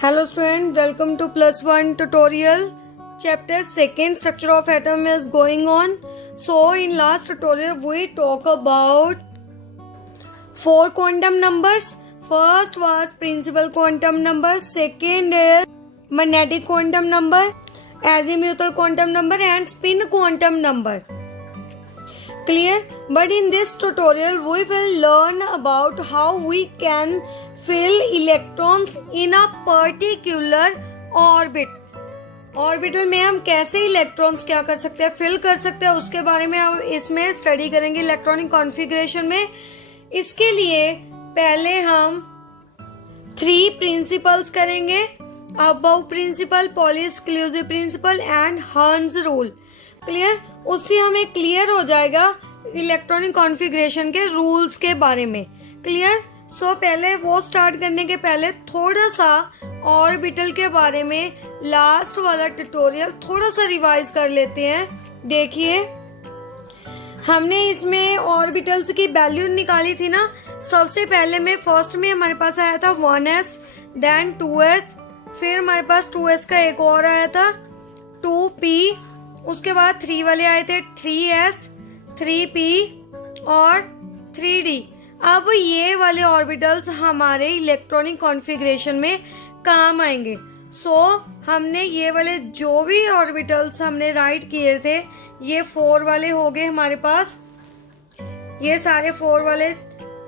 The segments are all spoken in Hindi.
Hello student, welcome to plus one tutorial. Chapter second, structure of atom is going on. So in last tutorial we talk about four quantum numbers. First was principal quantum number, second is magnetic quantum number, azimuthal quantum number and spin quantum number. Clear? But in this tutorial we will learn about how we can fill electrons in a particular orbit. Orbital में हम कैसे इलेक्ट्रॉन्स क्या कर सकते हैं, फिल कर सकते हैं, उसके बारे में हम इसमें स्टडी करेंगे इलेक्ट्रॉनिक कॉन्फ़िगरेशन में. इसके लिए पहले हम 3 प्रिंसिपल्स करेंगे: aufbau principle, Pauli exclusive principle and हर्न्स रूल. क्लियर? उससे हमें क्लियर हो जाएगा इलेक्ट्रॉनिक कॉन्फ़िगरेशन के रूल्स के बारे में. क्लियर? सो पहले वो स्टार्ट करने के पहले थोड़ा सा ऑर्बिटल के बारे में लास्ट वाला ट्यूटोरियल थोड़ा सा रिवाइज कर लेते हैं. देखिए, हमने इसमें ऑर्बिटल्स की वैल्यू निकाली थी ना. सबसे पहले में फर्स्ट में हमारे पास आया था 1s, देन 2s, फिर हमारे पास 2s का एक और आया था 2p, उसके बाद 3 वाले आए थे 3s, 3p और 3d. अब ये वाले ऑर्बिटल्स हमारे इलेक्ट्रॉनिक कॉन्फ़िगरेशन में काम आएंगे. सो हमने ये वाले जो भी ऑर्बिटल्स हमने राइट किए थे, ये 4 वाले हो गए हमारे पास. ये सारे 4 वाले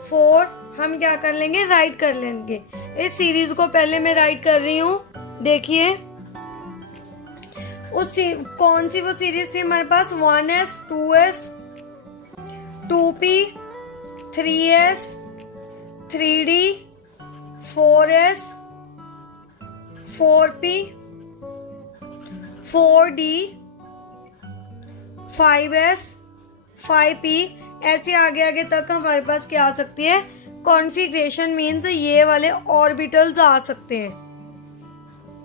4 हम क्या कर लेंगे, राइट कर लेंगे. इस सीरीज को पहले मैं राइट कर रही हूँ. देखिए कौन सी वो सीरीज थी हमारे पास, 1s, 2s, 2p, 3s, 3d, 4s, 4p, 4d, 5s, 5p. ऐसे आगे आगे तक हमारे पास क्या आ सकती है, कॉन्फ़िगरेशन मीन्स ये वाले ऑर्बिटल्स आ सकते हैं.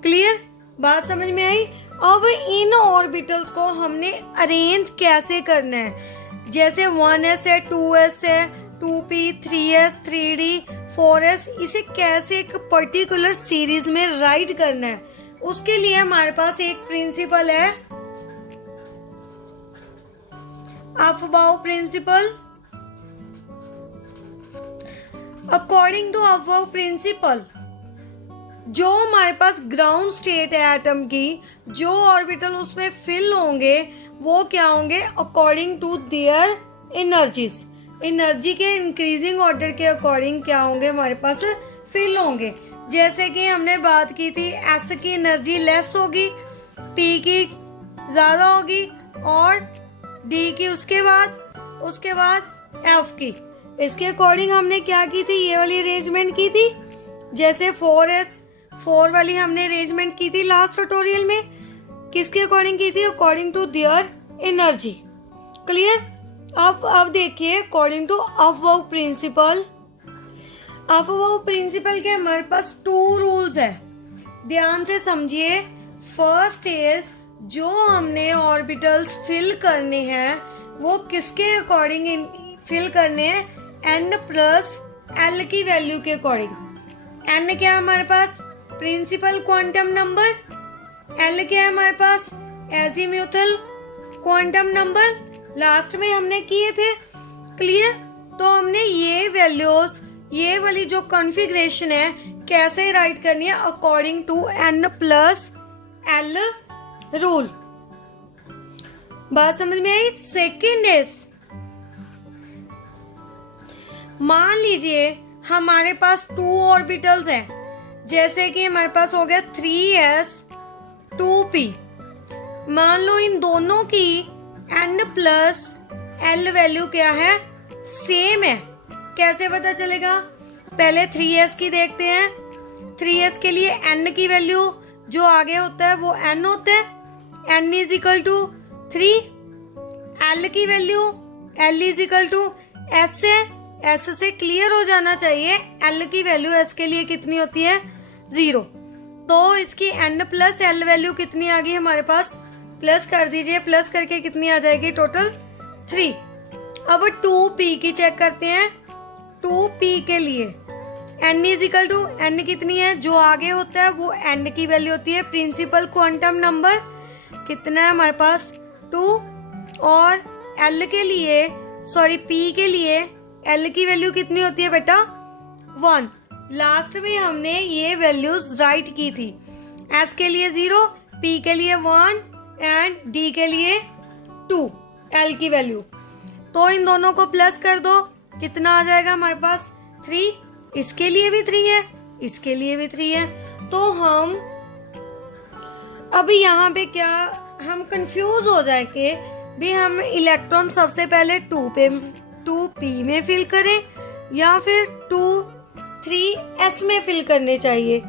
क्लियर? बात समझ में आई? अब इन ऑर्बिटल्स को हमने अरेंज कैसे करना है. जैसे 1s है, 2s है, 2p, 3s, 3d, 4s, इसे कैसे एक पर्टिकुलर सीरीज में राइट करना है, उसके लिए हमारे पास एक प्रिंसिपल है, aufbau principle. According to aufbau principle, जो हमारे पास ग्राउंड स्टेट है एटम की, जो ऑर्बिटल उसमें फिल होंगे वो क्या होंगे, according to their energies, energy के इंक्रीजिंग ऑर्डर के अकॉर्डिंग क्या होंगे, हमारे पास फिल होंगे. जैसे कि हमने बात की थी, एस की एनर्जी लेस होगी, पी की ज्यादा होगी और डी की उसके बाद एफ की. इसके अकॉर्डिंग हमने क्या की थी, ये वाली अरेंजमेंट की थी. जैसे 4s, 4 वाली हमने अरेंजमेंट की थी लास्ट ट्यूटोरियल में. किसके अकॉर्डिंग की थी, according to their energy. Clear? अब देखिए, according to aufbau principle, aufbau principle के हमारे पास 2 रूल्स है. ध्यान से समझिए. फर्स्ट इज, जो हमने ऑर्बिटल्स फिल करने हैं वो किसके अकॉर्डिंग फिल करने हैं, n प्लस l की वैल्यू के अकॉर्डिंग. n क्या है हमारे पास, प्रिंसिपल क्वांटम नंबर, l क्या है हमारे पास, एजीम्यूथल क्वांटम नंबर. लास्ट में हमने किए थे. क्लियर? तो हमने ये वैल्यूज, ये वाली जो कॉन्फ़िगरेशन है कैसे राइट करनी है, according to n plus l rule. बात समझ में आई? सेकेंड इज, मान लीजिए हमारे पास 2 ऑर्बिटल्स हैं. जैसे कि हमारे पास हो गया 3s, 2p. मान लो इन दोनों की n प्लस l वैल्यू क्या है, सेम है. कैसे पता चलेगा, पहले 3s की देखते हैं. 3s के लिए n की वैल्यू जो आगे होता है वो n होता है, n is equal to 3. l की value l is equal to s है. s से क्लियर हो जाना चाहिए, l की वैल्यू s के लिए कितनी होती है, 0. तो इसकी n प्लस l वैल्यू कितनी आ गई हमारे पास, प्लस कर दीजिए. प्लस करके कितनी आ जाएगी, टोटल 3. अब 2p की चेक करते हैं. 2p के लिए n is equal to, n कितनी है, जो आगे होता है वो n की वैल्यू होती है। प्रिंसिपल क्वांटम नंबर कितना है हमारे पास 2, और l के लिए सॉरी p के लिए l की वैल्यू कितनी होती है बेटा 1। लास्ट में हमने ये वैल्यूज राइट की थी, s के लिए 0, p के लिए 1 एंड d के लिए 2 l की वैल्यू। तो इन दोनों को प्लस कर दो, कितना आ जाएगा हमारे पास 3। इसके लिए भी 3 है, इसके लिए भी 3 है। तो हम अभी यहाँ पे क्या हम कंफ्यूज हो जाएंगे भी, हम इलेक्ट्रॉन सबसे पहले 2p में फिल करें या फिर 3s में फिल करने चाहिए,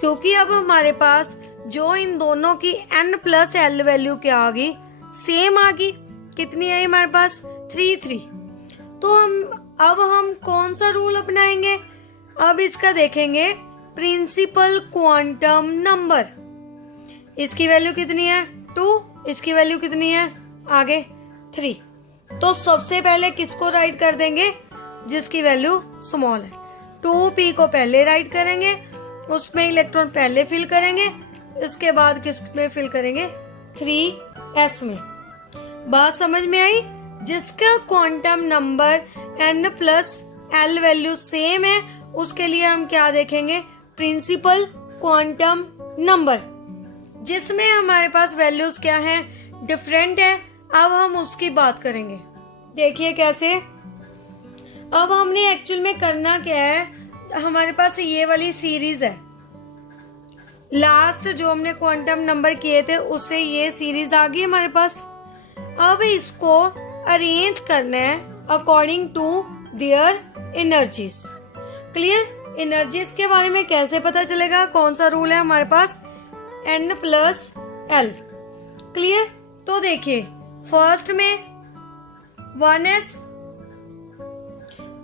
क्योंकि अब हमारे पास जो इन दोनों की n प्लस l वैल्यू क्या आ गई, सेम आ गई। कितनी आई हमारे पास 3। तो अब हम कौन सा रूल अपनाएंगे, अब इसका देखेंगे प्रिंसिपल क्वांटम नंबर। इसकी वैल्यू कितनी है 2, इसकी वैल्यू कितनी है आगे 3। तो सबसे पहले किसको राइट कर देंगे, जिसकी वैल्यू स्मॉल है। 2p को पहले राइट करेंगे, उसमें इलेक्ट्रॉन पहले फिल करेंगे, इसके बाद किस में फिल करेंगे 3s में। बात समझ में आई। जिसका quantum number n plus l value same है उसके लिए हम क्या देखेंगे, प्रिंसिपल क्वांटम नंबर। जिसमें हमारे पास वैल्यूज क्या है, डिफरेंट है, अब हम उसकी बात करेंगे। देखिए कैसे। अब हमने एक्चुअल में करना क्या है, हमारे पास ये वाली सीरीज है, लास्ट जो हमने क्वांटम नंबर किए थे उससे ये सीरीज आ गई हमारे पास। अब इसको अरेंज करना है according to their energies. Clear. Energies के बारे में कैसे पता चलेगा, कौन सा रूल है हमारे पास, n प्लस l। क्लियर। तो देखिए फर्स्ट में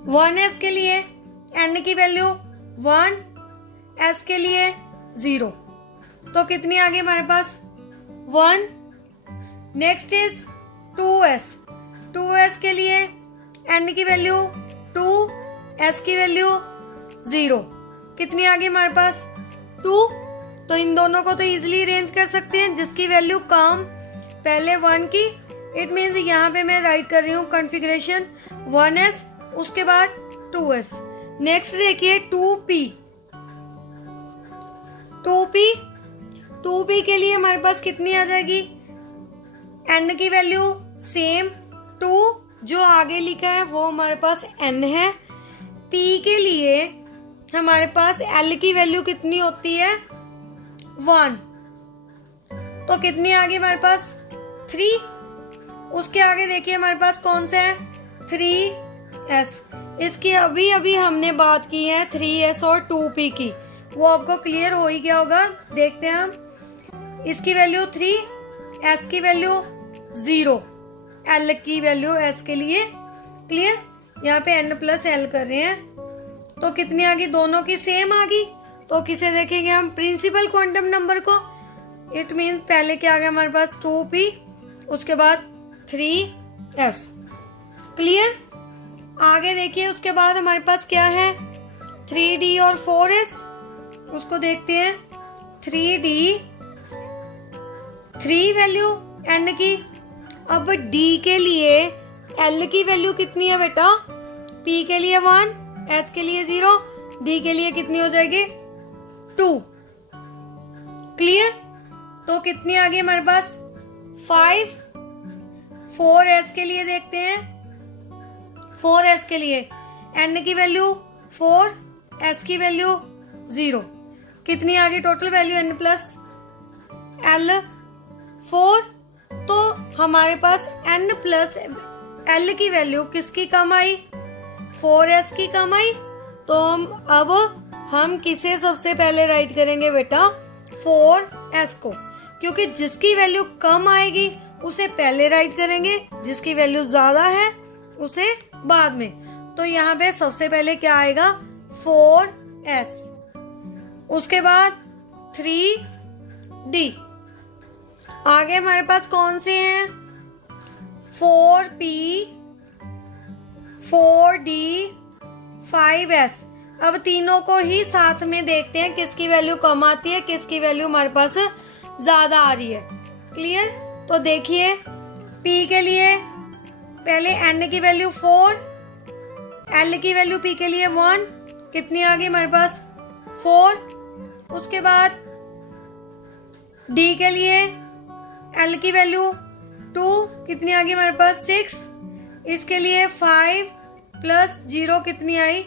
1s के लिए n की वैल्यू 1, s के लिए 0, तो कितनी आ गई हमारे पास 1। नेक्स्ट इज 2s के लिए n की वैल्यू 2, s की वैल्यू 0, कितनी आ गई हमारे पास 2। तो इन दोनों को तो इजीली अरेंज कर सकते हैं, जिसकी वैल्यू कम पहले 1 की, इट मीन्स यहाँ पे मैं राइट कर रही हूँ कॉन्फ़िगरेशन 1s उसके बाद 2s। नेक्स्ट देखिए 2p के लिए हमारे पास कितनी आ जाएगी, n की वैल्यू सेम 2, जो आगे लिखा है वो हमारे पास n है। p के लिए हमारे पास l की वैल्यू कितनी होती है 1, तो कितनी आ गई हमारे पास 3। उसके आगे देखिए हमारे पास कौन सा है 3s। इसकी अभी हमने बात की है 3s और 2p की, वो आपको क्लियर हो ही गया होगा। देखते हैं हम। इसकी वैल्यू 3, s की वैल्यू 0, l की वैल्यू s के लिए। क्लियर। यहाँ पे n प्लस l कर रहे हैं, तो कितनी आ गई, दोनों की सेम आ गई। तो किसे देखेंगे हम, प्रिंसिपल क्वांटम नंबर को। इट मीन्स पहले क्या आ गया हमारे पास 2p, उसके बाद 3s। क्लियर। आगे देखिए उसके बाद हमारे पास क्या है 3d और 4s, उसको देखते हैं। 3d 3 वैल्यू n की। अब d के लिए l की वैल्यू कितनी है बेटा, p के लिए 1, s के लिए 0, d के लिए कितनी हो जाएगी 2। क्लियर। तो कितनी आ गई हमारे पास 5। 4s के लिए देखते हैं। 4s के लिए n की वैल्यू 4, s की वैल्यू 0, कितनी आ गई total value n plus l 4। तो हमारे पास n प्लस l की वैल्यू किसकी कम आई, 4s की कम आई। तो हम किसे सबसे पहले राइट करेंगे बेटा 4s को, क्योंकि जिसकी वैल्यू कम आएगी उसे पहले राइट करेंगे, जिसकी वैल्यू ज्यादा है उसे बाद में। तो यहाँ पे सबसे पहले क्या आएगा 4s, उसके बाद 3d। आगे हमारे पास कौन से हैं 4p, 4d, 5s। अब तीनों को ही साथ में देखते हैं किसकी वैल्यू कम आती है, किसकी वैल्यू हमारे पास ज्यादा आ रही है। क्लियर? तो देखिए P के लिए पहले N की वैल्यू 4, L की वैल्यू P के लिए 1, कितनी आ गई हमारे पास 4। उसके बाद D के लिए L की वैल्यू 2, कितनी आ गई हमारे पास 6। इसके लिए 5 प्लस 0 कितनी आई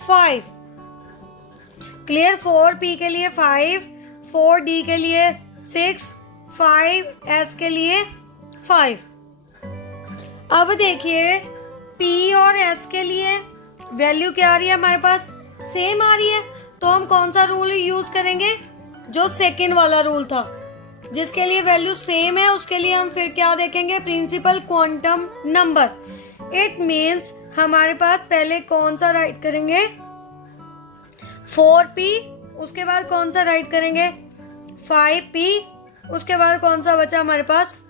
5। क्लियर? 4P के लिए 5, 4D के लिए 6, 5S के लिए 5। अब देखिए P और S के लिए वैल्यू क्या आ रही है हमारे पास, सेम आ रही है। तो हम कौन सा रूल यूज करेंगे, जो सेकंड वाला रूल था, जिसके लिए वैल्यू सेम है उसके लिए हम फिर क्या देखेंगे, principal quantum number. It means हमारे पास पहले कौन सा राइट करेंगे 4P, उसके बाद कौन सा राइट करेंगे 5P, उसके बाद कौन सा बचा हमारे पास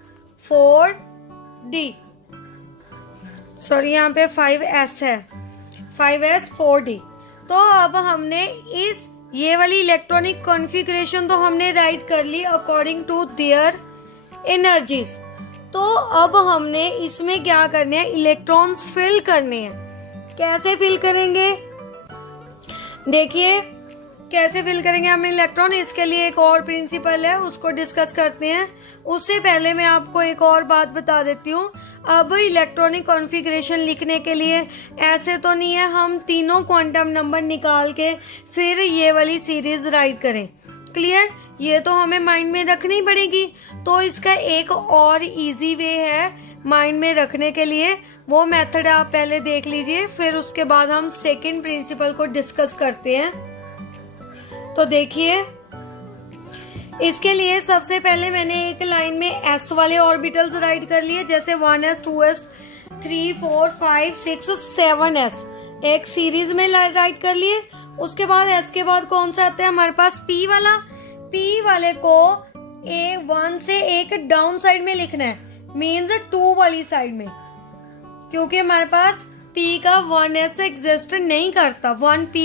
4D, सॉरी यहाँ पे 5S है, 5S 4D। तो अब हमने इस ये वाली इलेक्ट्रॉनिक कॉन्फ़िगरेशन तो हमने राइट कर ली अकॉर्डिंग टू देयर एनर्जीज। तो अब हमने इसमें क्या करने हैं, इलेक्ट्रॉन्स फिल करने हैं। कैसे फिल करेंगे, देखिए कैसे फिल करेंगे हम इलेक्ट्रॉन, इसके लिए एक और प्रिंसिपल है उसको डिस्कस करते हैं। उससे पहले मैं आपको एक और बात बता देती हूँ। अब इलेक्ट्रॉनिक कॉन्फ़िगरेशन लिखने के लिए ऐसे तो नहीं है हम तीनों क्वांटम नंबर निकाल के फिर ये वाली सीरीज राइट करें। क्लियर? ये तो हमें माइंड में रखनी पड़ेगी। तो इसका एक और इजी वे है माइंड में रखने के लिए, वो मेथड आप पहले देख लीजिए, फिर उसके बाद हम सेकंड प्रिंसिपल को डिस्कस करते हैं। तो देखिए इसके लिए सबसे पहले मैंने एक लाइन में S वाले ऑर्बिटल्स राइट कर लिए, जैसे 1s 2s 3 4 5 6 7s एक सीरीज में राइट कर लिए। उसके बाद S के बाद कौन सा आता है हमारे पास P वाला। P वाले को A1 से एक डाउन साइड में लिखना है, मीन्स 2 वाली साइड में, क्योंकि हमारे पास P का 1s एग्जिस्ट नहीं करता, 1P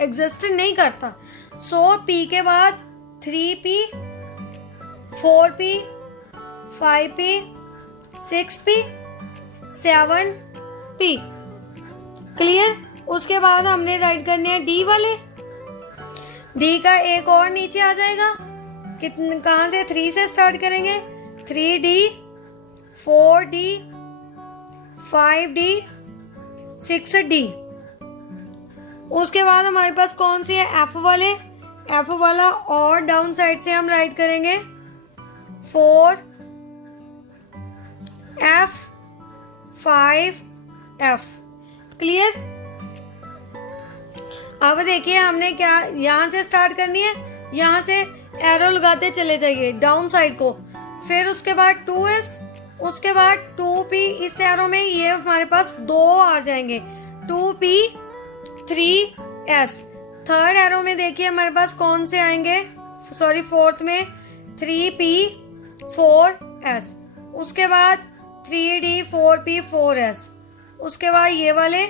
एग्जिस्ट नहीं करता। सो P के बाद 3P 4P 5P 6P 7P। Clear? उसके बाद हमने राइट करने हैं D वाले। D का एक और नीचे आ जाएगा, कितने कहां से 3 से स्टार्ट करेंगे, 3D 4D 5D 6D। उसके बाद हमारे पास कौन सी है F वाले। F वाला और डाउन साइड से हम राइट करेंगे 4F 5F। क्लियर? अब देखिए हमने क्या यहां से स्टार्ट करनी है, यहां से एरो लगाते चले जाइए डाउन साइड को, फिर उसके बाद 2S, उसके बाद 2P। इस एरो में ये हमारे पास 2 आ जाएंगे, 2P 3S। थर्ड एरो में देखिए हमारे पास कौन से आएंगे, सॉरी फोर्थ में 3P 4S, उसके बाद 3D 4P 4S, उसके बाद ये वाले,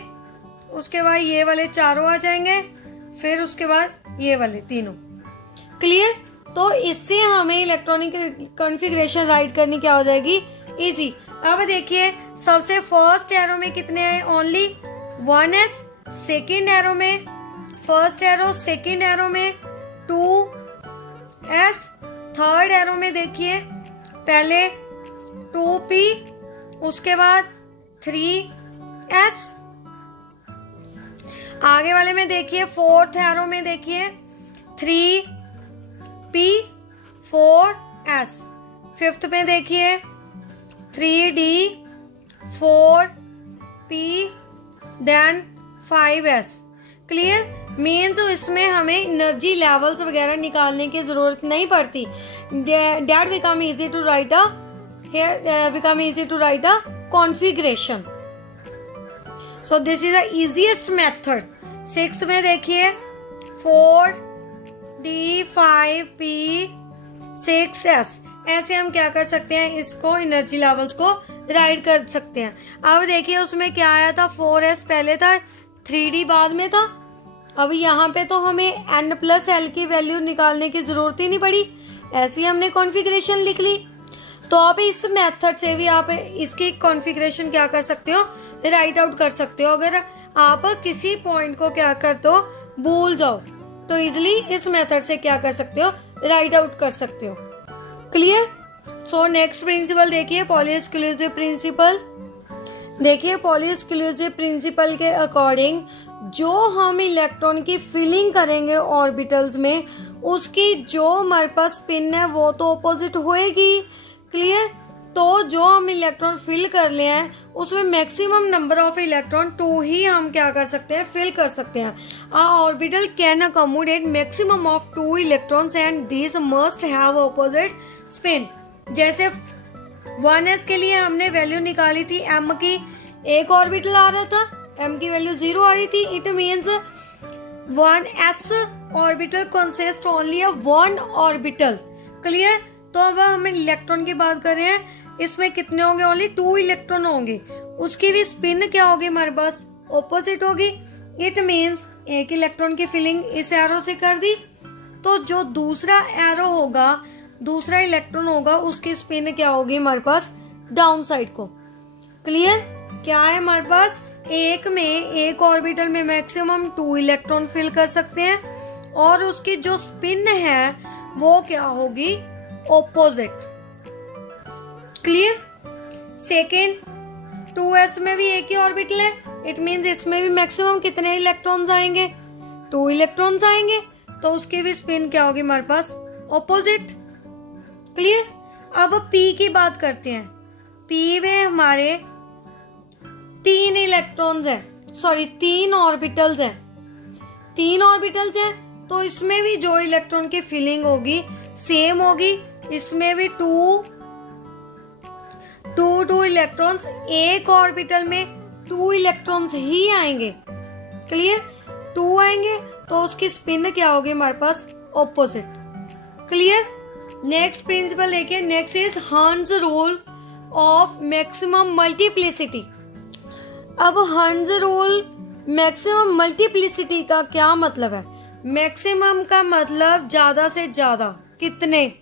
उसके बाद ये वाले चारों आ जाएंगे, फिर उसके बाद ये वाले तीनों। क्लियर? तो इससे हमें इलेक्ट्रॉनिक कॉन्फ़िगरेशन राइट करनी क्या हो जाएगी, इजी। अब देखिए सबसे फर्स्ट एरो में कितने हैं, ओनली 1S। सेकेंड एरो में फर्स्ट एरो, सेकेंड एरो में 2S, थर्ड एरो में देखिए पहले 2P, उसके बाद 3S। आगे वाले में देखिए फोर्थ एरो में देखिए 3P 4S। फिफ्थ में देखिए 3D 4P then 5S। Clear? Means इसमें हमें एनर्जी लेवल्स वगैरह निकालने की जरूरत नहीं पड़ती। That become easy to write a configuration. So this is the easiest method. Sixth में देखिए 4D 5P 6S। ऐसे हम क्या कर सकते हैं, इसको एनर्जी लेवल्स को राइट कर सकते हैं। अब देखिए उसमें क्या आया था, 4S पहले था, 3D बाद में था, अब यहाँ पे तो हमें n+l की वैल्यू निकालने की जरूरत ही नहीं पड़ी, ऐसी हमने कॉन्फ़िगरेशन लिख ली। तो आप इस मेथड से भी आप इसकी कॉन्फ़िगरेशन क्या कर सकते हो, राइट आउट कर सकते हो। अगर आप किसी पॉइंट को क्या करते हो, भूल जाओ, तो इजिली इस मेथड से क्या कर सकते हो, राइट आउट कर सकते हो। क्लियर। सो नेक्स्ट प्रिंसिपल देखिए, पॉली एक्सक्लूसिव प्रिंसिपल। देखिए पॉली एक्सक्लूसिव प्रिंसिपल के अकॉर्डिंग जो हम इलेक्ट्रॉन की फिलिंग करेंगे ऑर्बिटल्स में, उसकी जो हमारे पास स्पिन है वो तो ऑपोजिट होएगी। क्लियर। तो जो हम इलेक्ट्रॉन फिल कर ले हैं उसमें मैक्सिमम नंबर ऑफ इलेक्ट्रॉन 2 ही हम क्या कर सकते हैं, फिल कर सकते हैं। A orbital can accommodate maximum of 2 electrons and this must have opposite spin. जैसे 1s के लिए हमने वैल्यू निकाली थी m की, एक ऑर्बिटल आ रहा था, m की वैल्यू 0 आ रही थी। It means 1s orbital consist only of 1 orbital. Clear. तो अब हम इलेक्ट्रॉन की बात कर रहे हैं, इसमें कितने होंगे, ओनली 2 इलेक्ट्रॉन होंगे। उसकी भी स्पिन क्या होगी हमारे पास, ऑपोजिट होगी। इट मीन्स एक इलेक्ट्रॉन की फिलिंग इस एरो से कर दी, तो जो दूसरा एरो होगा, दूसरा इलेक्ट्रॉन होगा, उसकी स्पिन क्या होगी हमारे पास, डाउन साइड को। क्लियर। क्या है हमारे पास, एक ऑर्बिटल में मैक्सिमम 2 इलेक्ट्रॉन फिल कर सकते हैं, और उसकी जो स्पिन है वो क्या होगी, ऑपोजिट। क्लियर। सेकेंड 2s में भी एक ही ऑर्बिटल है, इट मीन्स इसमें भी मैक्सिमम कितने इलेक्ट्रॉन्स आएंगे, 2 इलेक्ट्रॉन्स आएंगे, तो उसकी भी स्पिन क्या होगी हमारे पास, ऑपोजिट। क्लियर। अब p की बात करते हैं। p में हमारे 3 इलेक्ट्रॉन्स है, सॉरी 3 ऑर्बिटल्स है, 3 ऑर्बिटल्स है, तो इसमें भी जो इलेक्ट्रॉन की फिलिंग होगी सेम होगी। इसमें भी 2 इलेक्ट्रॉन्स, एक ऑर्बिटल में 2 इलेक्ट्रॉन्स ही आएंगे। क्लियर। 2 आएंगे तो उसकी स्पिन क्या होगी हमारे पास, ऑपोजिट। क्लियर। नेक्स्ट प्रिंसिपल देखिए, next is hertz rule of maximum multiplicity. अब हर्ट्ज रूल मैक्सिमम मल्टीप्लिसिटी का क्या मतलब है, मैक्सिमम का मतलब ज्यादा से ज्यादा, कितने,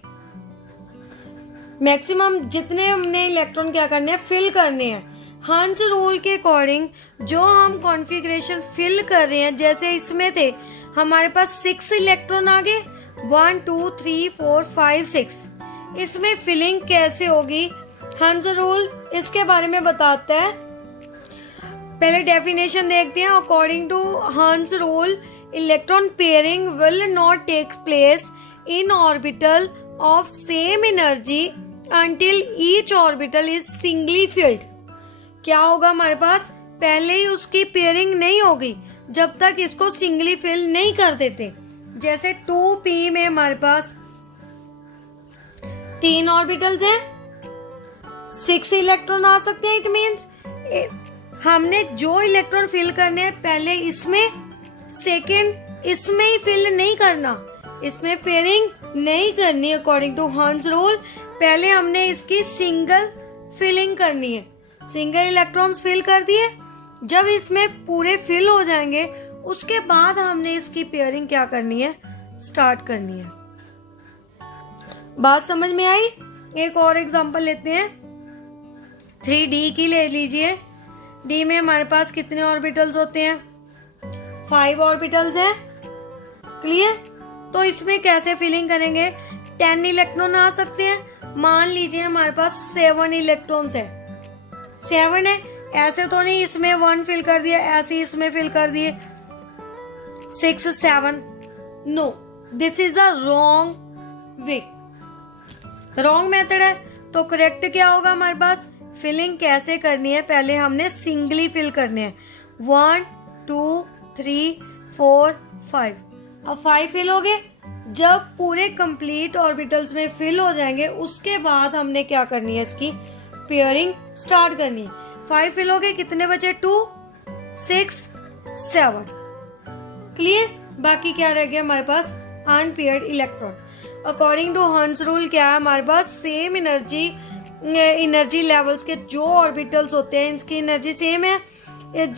मैक्सिमम जितने हमने इलेक्ट्रॉन क्या करने हैं, फिल करने हैं। हर्ट्ज रूल के अकॉर्डिंग जो हम कॉन्फ़िगरेशन फिल कर रहे हैं, जैसे इसमें थे हमारे पास 6 इलेक्ट्रॉन आ गए, 1 2 3 4 5 6, इसमें फिलिंग कैसे होगी, हर्ट्ज रूल इसके बारे में बताता है। पहले डेफिनेशन देखते हैं। According to Hertz rule, electron pairing will not take place in orbital of same energy until each orbital is singly filled। क्या होगा हमारे पास, पहले ही उसकी पेयरिंग नहीं होगी जब तक इसको सिंगली फिल नहीं कर देते। जैसे 2p में हमारे पास 3 ऑर्बिटल्स हैं, 6 इलेक्ट्रॉन आ सकते हैं। इट मीन्स हमने जो इलेक्ट्रॉन फिल करने हैं पहले इसमें, सेकेंड इसमें ही फिल नहीं करना, इसमें पेयरिंग नहीं करनी। अकॉर्डिंग टू हर्ट्ज रूल पहले हमने इसकी सिंगल फिलिंग करनी है, सिंगल इलेक्ट्रॉन्स फिल कर दिए, जब इसमें पूरे फिल हो जाएंगे उसके बाद हमने इसकी पेयरिंग क्या करनी है, स्टार्ट करनी है। बात समझ में आई। एक और एग्जांपल लेते हैं, 3d की ले लीजिए। d में हमारे पास कितने ऑर्बिटल्स होते हैं, 5 ऑर्बिटल्स है। क्लियर। तो इसमें कैसे फिलिंग करेंगे, 10 इलेक्ट्रॉन आ सकते हैं। मान लीजिए हमारे पास 7 इलेक्ट्रॉन्स है, 7 है, ऐसे तो नहीं इसमें 1 फिल कर दिया, ऐसे इसमें फिल कर दिए 6 7, no, this is a wrong way, wrong method है। तो करेक्ट क्या होगा हमारे पास, फिलिंग कैसे करनी है, पहले हमने सिंगली फिल करने हैं, 1 2 3 4 5। अब 5 फिल हो गए, जब पूरे कंप्लीट ऑर्बिटल्स में फिल हो जाएंगे उसके बाद हमने क्या करनी है, इसकी पेयरिंग स्टार्ट करनी है। 5 फिल हो गए, कितने बचे, 2 6 7। क्लियर। बाकी क्या रह गया हमारे पास, unpaired electron. According to Hertz rule क्या है हमारे पास, सेम एनर्जी लेवल्स के जो ऑर्बिटल्स होते हैं इसकी एनर्जी सेम है।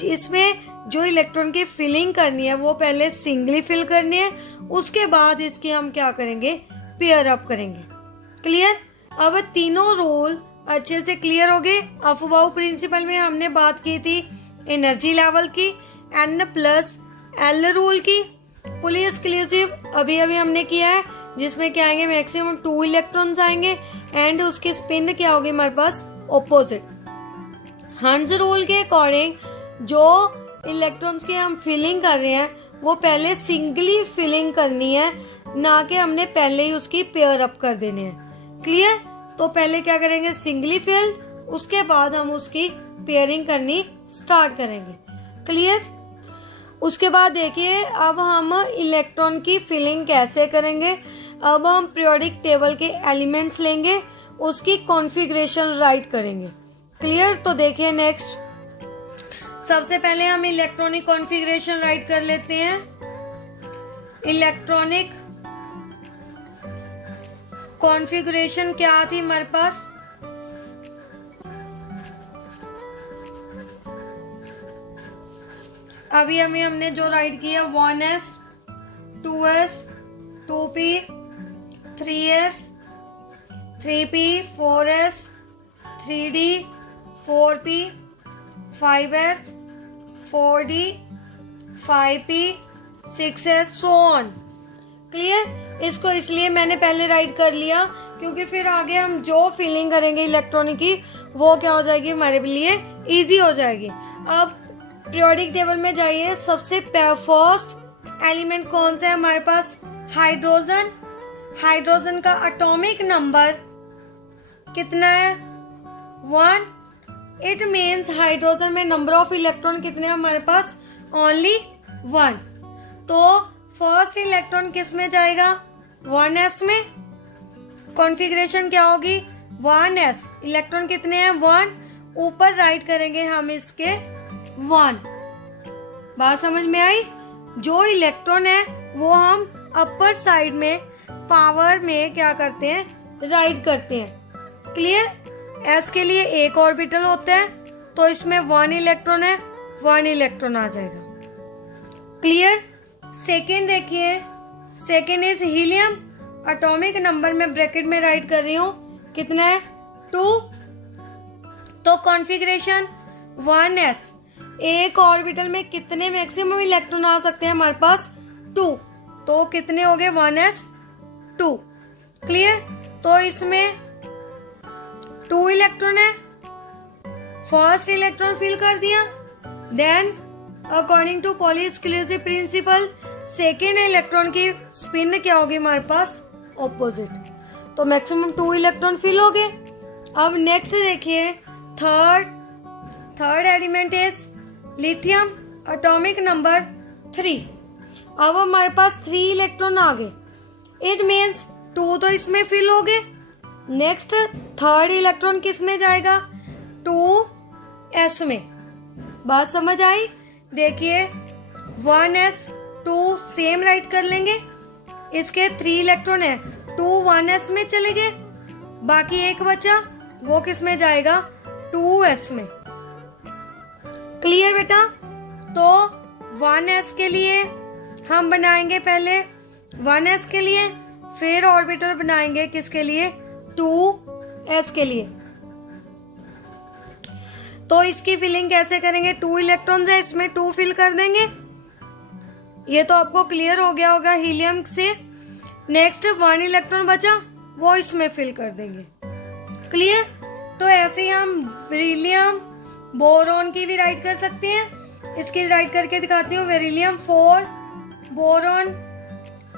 इसमें जो इलेक्ट्रॉन की फिलिंग करनी है वो पहले सिंगली फिल करनी है, उसके बाद इसकी हम क्या करेंगे, पेयर अप करेंगे। क्लियर? अब तीनों रूल अच्छे से क्लियर हो गए। अफवाऊ प्रिंसिपल में हमने बात की थी एनर्जी लेवल की, N+L रूल की, फुली एक्सक्लूसिव अभी अभी हमने किया है, जिसमें क्या आएंगे, मैक्सिमम 2 इलेक्ट्रॉन्स आएंगे एंड उसकी स्पिन क्या होगी हमारे पास, ऑपोजिट। हंस रूल के अकॉर्डिंग जो इलेक्ट्रॉन्स की हम फिलिंग कर रहे हैं वो पहले सिंगली फिलिंग करनी है, ना कि हमने पहले ही उसकी पेयर अप कर देने हैं। क्लियर? तो पहले क्या करेंगे, सिंगली फिल, उसके बाद हम उसकी पेयरिंग करनी स्टार्ट करेंगे। क्लियर? उसके बाद देखिए अब हम इलेक्ट्रॉन की फिलिंग कैसे करेंगे। अब हम पीरियोडिक टेबल के एलिमेंट्स लेंगे, उसकी कॉन्फ़िगरेशन राइट करेंगे। क्लियर? तो देखिए नेक्स्ट, सबसे पहले हम इलेक्ट्रॉनिक कॉन्फ़िगरेशन राइट कर लेते हैं। इलेक्ट्रॉनिक कॉन्फ़िगरेशन क्या थी हमारे पास, अभी हमने जो राइट किया 1s 2s 2p 3s 3p 4s 3d 4p 5s 4d 5p 6s so on. Clear? इसको इसलिए मैंने पहले राइट कर लिया क्योंकि फिर आगे हम जो फिलिंग करेंगे इलेक्ट्रॉनिक की वो क्या हो जाएगी, हमारे लिए इजी हो जाएगी। अब पीरियोडिक टेबल में जाइए, सबसे फर्स्ट एलिमेंट कौन सा है हमारे पास, हाइड्रोजन। हाइड्रोजन का एटॉमिक नंबर कितना है, 1। इट मीन्स हाइड्रोजन में नंबर ऑफ इलेक्ट्रॉन कितने हैं हमारे पास, ओनली 1। तो फर्स्ट इलेक्ट्रॉन किस में जाएगा, 1s में। कॉन्फ़िगरेशन क्या होगी, 1s, इलेक्ट्रॉन कितने हैं, 1, ऊपर राइट करेंगे हम इसके 1। बात समझ में आई? जो इलेक्ट्रॉन है वो हम अपर साइड में पावर में क्या करते हैं, राइट करते हैं। क्लियर? s के लिए एक ऑर्बिटल होता है तो इसमें 1 इलेक्ट्रॉन है, 1 इलेक्ट्रॉन आ जाएगा। क्लियर? सेकेंड देखिए, second is helium. Atomic number में ब्रैकेट में राइट कर रही हूँ, कितना है, 2। तो कॉन्फ़िगरेशन 1s, एक ऑर्बिटल में कितने मैक्सिमम इलेक्ट्रॉन आ सकते हैं हमारे पास, 2। तो कितने हो गए, 1s 2। क्लियर? तो इसमें 2 इलेक्ट्रॉन है, फर्स्ट इलेक्ट्रॉन फिल कर दिया, then according to Pauli exclusive principle second electron की स्पिन क्या होगी हमारे पास, ऑपोजिट। तो मैक्सिमम 2 इलेक्ट्रॉन फिल हो गए। अब नेक्स्ट देखिए, third element is lithium, atomic number 3। अब हमारे पास 3 इलेक्ट्रॉन आ गए, इट मीन्स 2 तो इसमें फिल हो गए। नेक्स्ट थर्ड इलेक्ट्रॉन किस में जाएगा, 2s में। बात समझ आई? देखिए 1s 2 सेम राइट कर लेंगे, इसके 3 इलेक्ट्रॉन है, 2 1s में चले गए, बाकी एक बचा, वो किस में जाएगा, 2s में। क्लियर बेटा? तो 1s के लिए हम बनाएंगे पहले 1s के लिए, फिर ऑर्बिटल बनाएंगे किसके लिए, 2s के लिए। तो इसकी फिलिंग कैसे करेंगे, 2 इलेक्ट्रॉन्स है, इसमें 2 फिल कर देंगे। ये तो आपको क्लियर हो गया होगा हीलियम से। नेक्स्ट 1 इलेक्ट्रॉन बचा, वो इसमें फिल कर देंगे। क्लियर? तो ऐसे ही हम बेरिलियम बोरॉन की भी राइट कर सकते हैं। इसकी राइट करके दिखाती हूँ, बेरिलियम 4, बोरॉन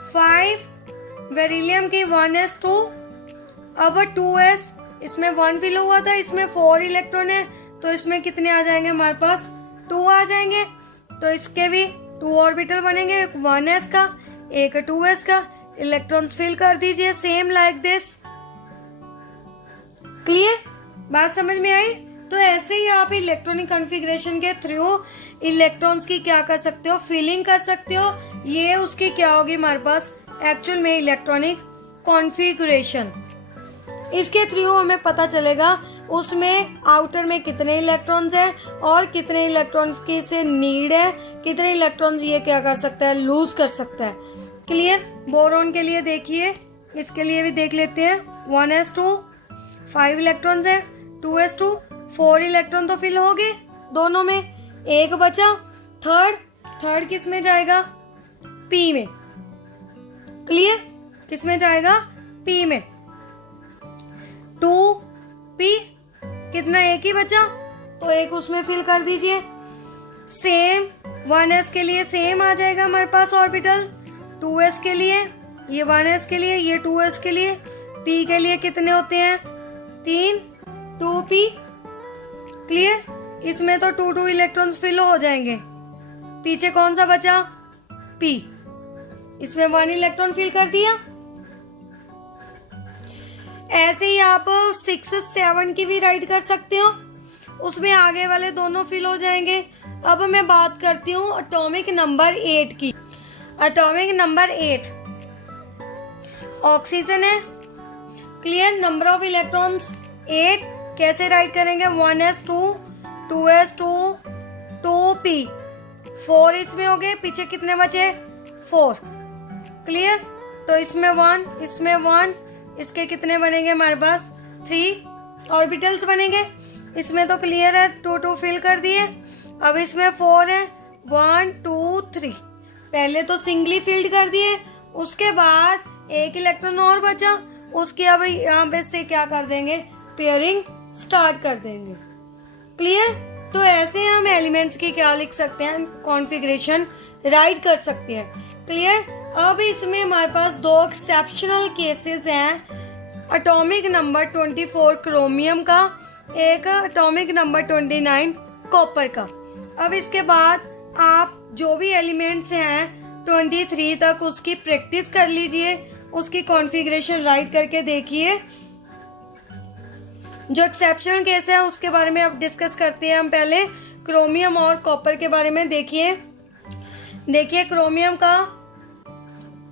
5, बेरिलियम की 1s 2, अब 2s, इसमें 1 फिल हुआ था, इसमें 4 इलेक्ट्रॉन है, तो इसमें कितने आ जाएंगे हमारे पास, 2 आ जाएंगे। तो इसके भी 2 ऑर्बिटल बनेंगे, 1s का, एक 2s का। इलेक्ट्रॉन्स फिल कर दीजिए सेम लाइक दिस। क्लियर? बात समझ में आई? तो ऐसे ही आप इलेक्ट्रॉनिक कॉन्फ़िगरेशन के थ्रू इलेक्ट्रॉन्स की क्या कर सकते हो, फिलिंग कर सकते हो। ये उसकी क्या होगी हमारे पास एक्चुअल में इलेक्ट्रॉनिक कॉन्फ़िगरेशन। इसके थ्रू हमें पता चलेगा उसमें आउटर में कितने इलेक्ट्रॉन्स हैं और कितने इलेक्ट्रॉन्स की इसे नीड है, कितने इलेक्ट्रॉन्स ये क्या कर सकता है, लूज कर सकता है। क्लियर। बोरॉन के लिए देखिए, इसके लिए भी देख लेते हैं। 1s2 5 इलेक्ट्रॉन्स है, 2s2 4 इलेक्ट्रॉन तो फिल हो गए दोनों में, एक बचा थर्ड किस में जाएगा, पी में। क्लियर। किस में जाएगा, पी में। 2p कितना, एक ही बचा तो एक उसमें फिल कर दीजिए। सेम 1s के लिए सेम आ जाएगा हमारे पास ऑर्बिटल, 2s के लिए ये 1s के लिए, ये 2s के लिए। p के लिए कितने होते हैं, 3 2p। क्लियर। इसमें तो 2 इलेक्ट्रॉन्स फिल हो जाएंगे। पीछे कौन सा बचा, p, इसमें 1 इलेक्ट्रॉन फिल कर दिया। ऐसे ही आप 6 7 की भी राइट कर सकते हो, उसमें आगे वाले दोनों फिल हो जाएंगे। अब मैं बात करती हूँ एटॉमिक नंबर 8 की। एटॉमिक नंबर 8 ऑक्सीजन है। क्लियर। नंबर ऑफ इलेक्ट्रॉन्स 8, कैसे राइट करेंगे, 1s2 2s2 2p 4 इसमें हो गए, पीछे कितने बचे, 4। क्लियर। तो इसमें 1, इसमें 1, इसके कितने बनेंगे हमारे पास, 3 ऑर्बिटल्स बनेंगे। इसमें तो क्लियर है, 2 फिल कर दिए। अब इसमें 4 है, 1 2 3, पहले तो सिंगली फिल्ड कर दिए, उसके बाद एक इलेक्ट्रॉन और बचा, उसकी अब यहाँ पे से क्या कर देंगे, पेयरिंग स्टार्ट कर देंगे। क्लियर। तो ऐसे हम एलिमेंट्स की क्या लिख सकते हैं, कॉन्फ़िगरेशन राइट कर सकते हैं। क्लियर। अब इसमें हमारे पास 2 एक्सेप्शनल केसेस हैं, एटॉमिक नंबर 24 क्रोमियम का, एक एटॉमिक नंबर 29 कॉपर का। अब इसके बाद आप जो भी एलिमेंट्स हैं 23 तक उसकी प्रैक्टिस कर लीजिए, उसकी कॉन्फ़िगरेशन राइट करके देखिए। जो एक्सेप्शनल केस है उसके बारे में अब डिस्कस करते हैं हम। पहले क्रोमियम और कॉपर के बारे में देखिए क्रोमियम का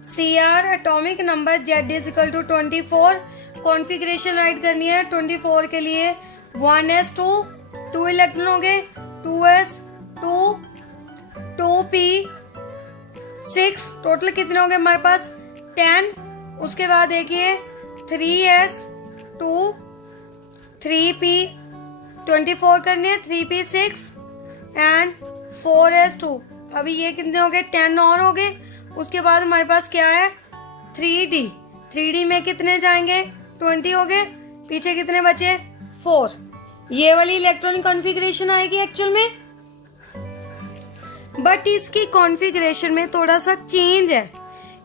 Cr atomic number Z is equal to 24, configuration write करनी है। 24 के लिए 1s2 2 इलेक्ट्रॉन हो गए, 2s2 2p 6, टोटल कितने हो गए हमारे पास, 10। उसके बाद देखिए 3s2 3p 24 करने हैं, 3p 6 एंड 4s2। अभी ये कितने हो गए, 10 और हो गए। उसके बाद हमारे पास क्या है, 3d में कितने जाएंगे, 20 हो गए, पीछे कितने बचे, 4। ये वाली इलेक्ट्रॉनिक कॉन्फ़िगरेशन आएगी एक्चुअल में, बट इसकी कॉन्फ़िगरेशन में थोड़ा सा चेंज है।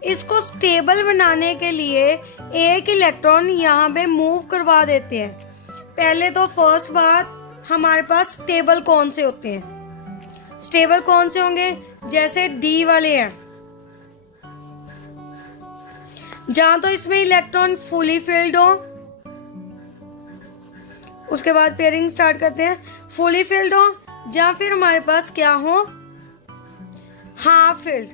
इसको स्टेबल बनाने के लिए एक इलेक्ट्रॉन यहाँ पे मूव करवा देते हैं। पहले तो फर्स्ट बात, हमारे पास स्टेबल कौन से होते हैं, स्टेबल कौन से होंगे, जैसे डी वाले हैं, जहां तो इसमें इलेक्ट्रॉन फुली फिल्ड हो। उसके बाद पेयरिंग स्टार्ट करते हैं, फुली फिल्ड हो, या फिर हमारे पास क्या हो, हाफ फिल्ड।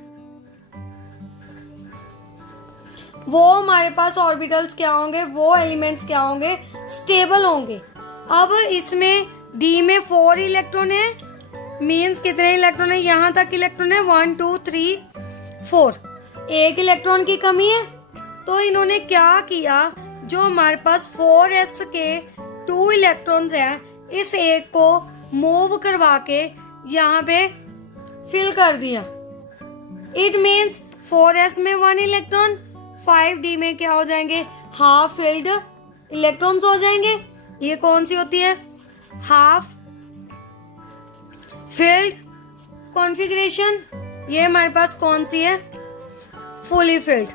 वो हमारे पास ऑर्बिटल्स क्या होंगे, वो एलिमेंट्स क्या होंगे, स्टेबल होंगे। अब इसमें डी में 4 इलेक्ट्रॉन है, मीन्स कितने इलेक्ट्रॉन है, यहां तक इलेक्ट्रॉन है 1 2 3 4, एक इलेक्ट्रॉन की कमी है। तो इन्होंने क्या किया, जो हमारे पास 4s के 2 इलेक्ट्रॉन्स हैं, इस एक को मूव करवा के यहाँ पे फिल कर दिया। इट मीन्स 4s में 1 इलेक्ट्रॉन, 5d में क्या हो जाएंगे, हाफ फिल्ड इलेक्ट्रॉन्स हो जाएंगे। ये कौन सी होती है, हाफ फिल्ड कॉन्फ़िगरेशन। ये हमारे पास कौन सी है, fully filled.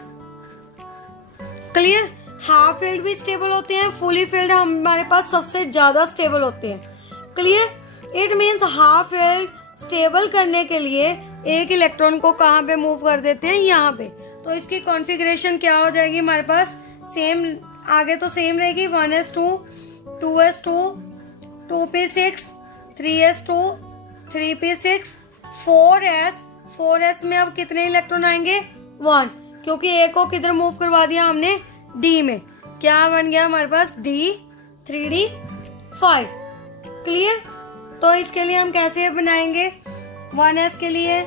Clear. Half filled भी स्टेबल होते हैं, फुली फिल्ड हमारे पास सबसे ज्यादा स्टेबल होते हैं। Clear. It means half filled stable करने के लिए एक इलेक्ट्रॉन को कहाँ पे मूव कर देते हैं, यहाँ पे। तो इसकी कॉन्फ़िगरेशन क्या हो जाएगी हमारे पास, सेम, आगे तो सेम रहेगी, 1s2 2s2 2p6 3s2 3p6 4s में अब कितने इलेक्ट्रॉन आएंगे, 1, क्योंकि ए को किधर मूव करवा दिया हमने, डी में। क्या बन गया हमारे पास, डी 3d 5। क्लियर? तो इसके लिए हम कैसे बनाएंगे? 1s के लिए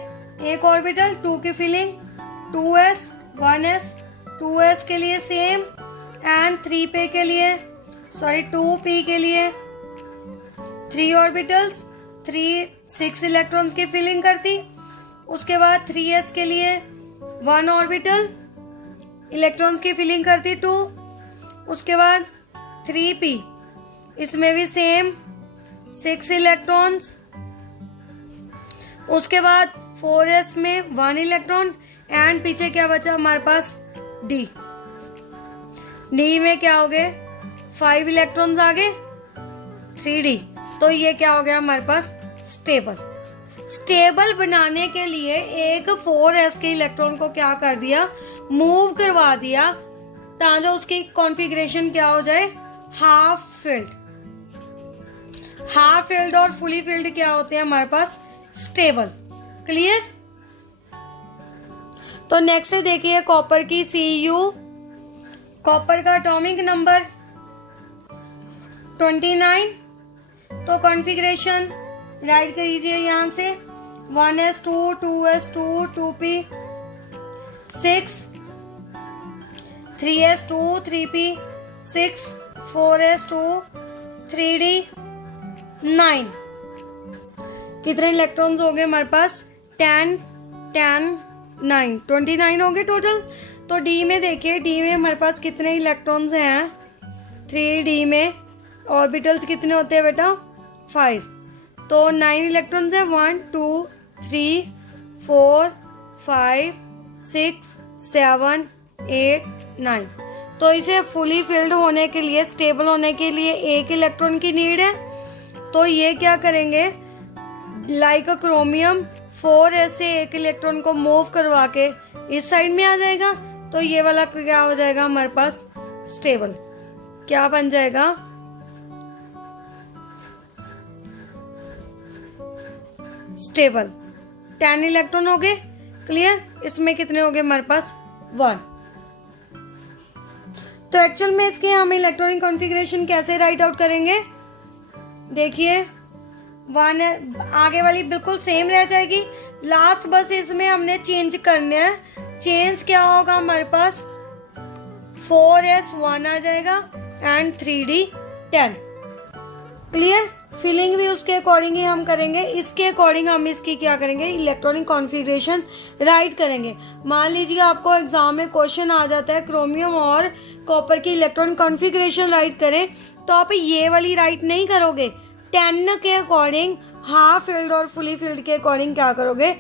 एक ऑर्बिटल, 2 की फिलिंग, 2s 1s, 2s के लिए सेम, एंड 3p के लिए 2p के लिए 3 ऑर्बिटल्स, 6 इलेक्ट्रॉन्स की फिलिंग करती। उसके बाद 3s के लिए 1 ऑर्बिटल, इलेक्ट्रॉन्स की फिलिंग करती 2। उसके बाद 3p, इसमें भी सेम 6 इलेक्ट्रॉन्स। उसके बाद 4s में 1 इलेक्ट्रॉन, एंड पीछे क्या बचा हमारे पास? d। d में क्या हो गए? 5 इलेक्ट्रॉन्स आ गए, 3d। तो ये क्या हो गया हमारे पास? स्टेबल। स्टेबल बनाने के लिए एक 4s के इलेक्ट्रॉन को क्या कर दिया? मूव करवा दिया, ताकि उसकी कॉन्फ़िगरेशन क्या हो जाए? Half filled. हाफ फिल्ड और फुली फिल्ड क्या होते हैं हमारे पास? स्टेबल। क्लियर? तो नेक्स्ट देखिए कॉपर की Cu। कॉपर का एटॉमिक नंबर 29। तो कॉन्फ़िगरेशन राइट करिए यहां से, 1s2, 2s2, 2p 6, 3s2, 3p 6, 4s2, 3d 9। कितने इलेक्ट्रॉन्स हो गए हमारे पास? 10, 10, 9, 29 हो गए टोटल। तो डी में देखिए, डी में हमारे पास कितने इलेक्ट्रॉन्स हैं? 3d में ऑर्बिटल्स कितने होते हैं बेटा? 5। तो 9 इलेक्ट्रॉन्स है, 1 2 3 4 5 6 7 8 9। तो इसे फुली फिल्ड होने के लिए, स्टेबल होने के लिए 1 इलेक्ट्रॉन की नीड है। तो ये क्या करेंगे? लाइक क्रोमियम 4s से 1 इलेक्ट्रॉन को मूव करवा के इस साइड में आ जाएगा। तो ये वाला क्या हो जाएगा हमारे पास? स्टेबल। क्या बन जाएगा? स्टेबल। 10 इलेक्ट्रॉन हो गए। क्लियर? इसमें कितने हो गए हमारे पास? 1। तो एक्चुअल में इसके हम इलेक्ट्रॉनिक कॉन्फ़िगरेशन कैसे राइट आउट करेंगे? देखिए 1 आगे वाली बिल्कुल सेम रह जाएगी, लास्ट बस इसमें हमने चेंज करने हैं। चेंज क्या होगा हमारे पास? 4s 1 आ जाएगा एंड 3d 10। क्लियर? फिलिंग भी उसके अकॉर्डिंग ही हम करेंगे। इसके अकॉर्डिंग हम इसकी क्या करेंगे? इलेक्ट्रॉनिक कॉन्फ़िगरेशन राइट करेंगे। मान लीजिए आपको एग्जाम में क्वेश्चन आ जाता है क्रोमियम और कॉपर की इलेक्ट्रॉनिक कॉन्फ़िगरेशन राइट करें, तो आप ये वाली राइट नहीं करोगे, 10 के अकॉर्डिंग हाफ फिल्ड और फुली फिल्ड के अकॉर्डिंग क्या करोगे?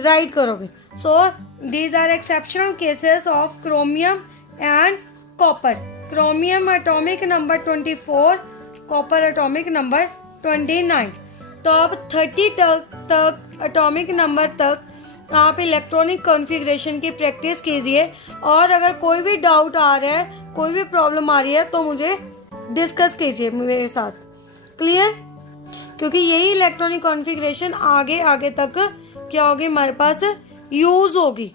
राइट करोगे। So these are exceptional cases of chromium and copper. Chromium atomic number 24, copper atomic number 29। तो आप 30 तक एटॉमिक नंबर तक आप इलेक्ट्रॉनिक कॉन्फ़िगरेशन की प्रैक्टिस कीजिए, और अगर कोई भी डाउट आ रहा है, कोई भी प्रॉब्लम आ रही है, तो मुझे डिस्कस कीजिए मेरे साथ। क्लियर? क्योंकि यही इलेक्ट्रॉनिक कॉन्फ़िगरेशन आगे आगे तक क्या होगी हमारे पास? यूज होगी।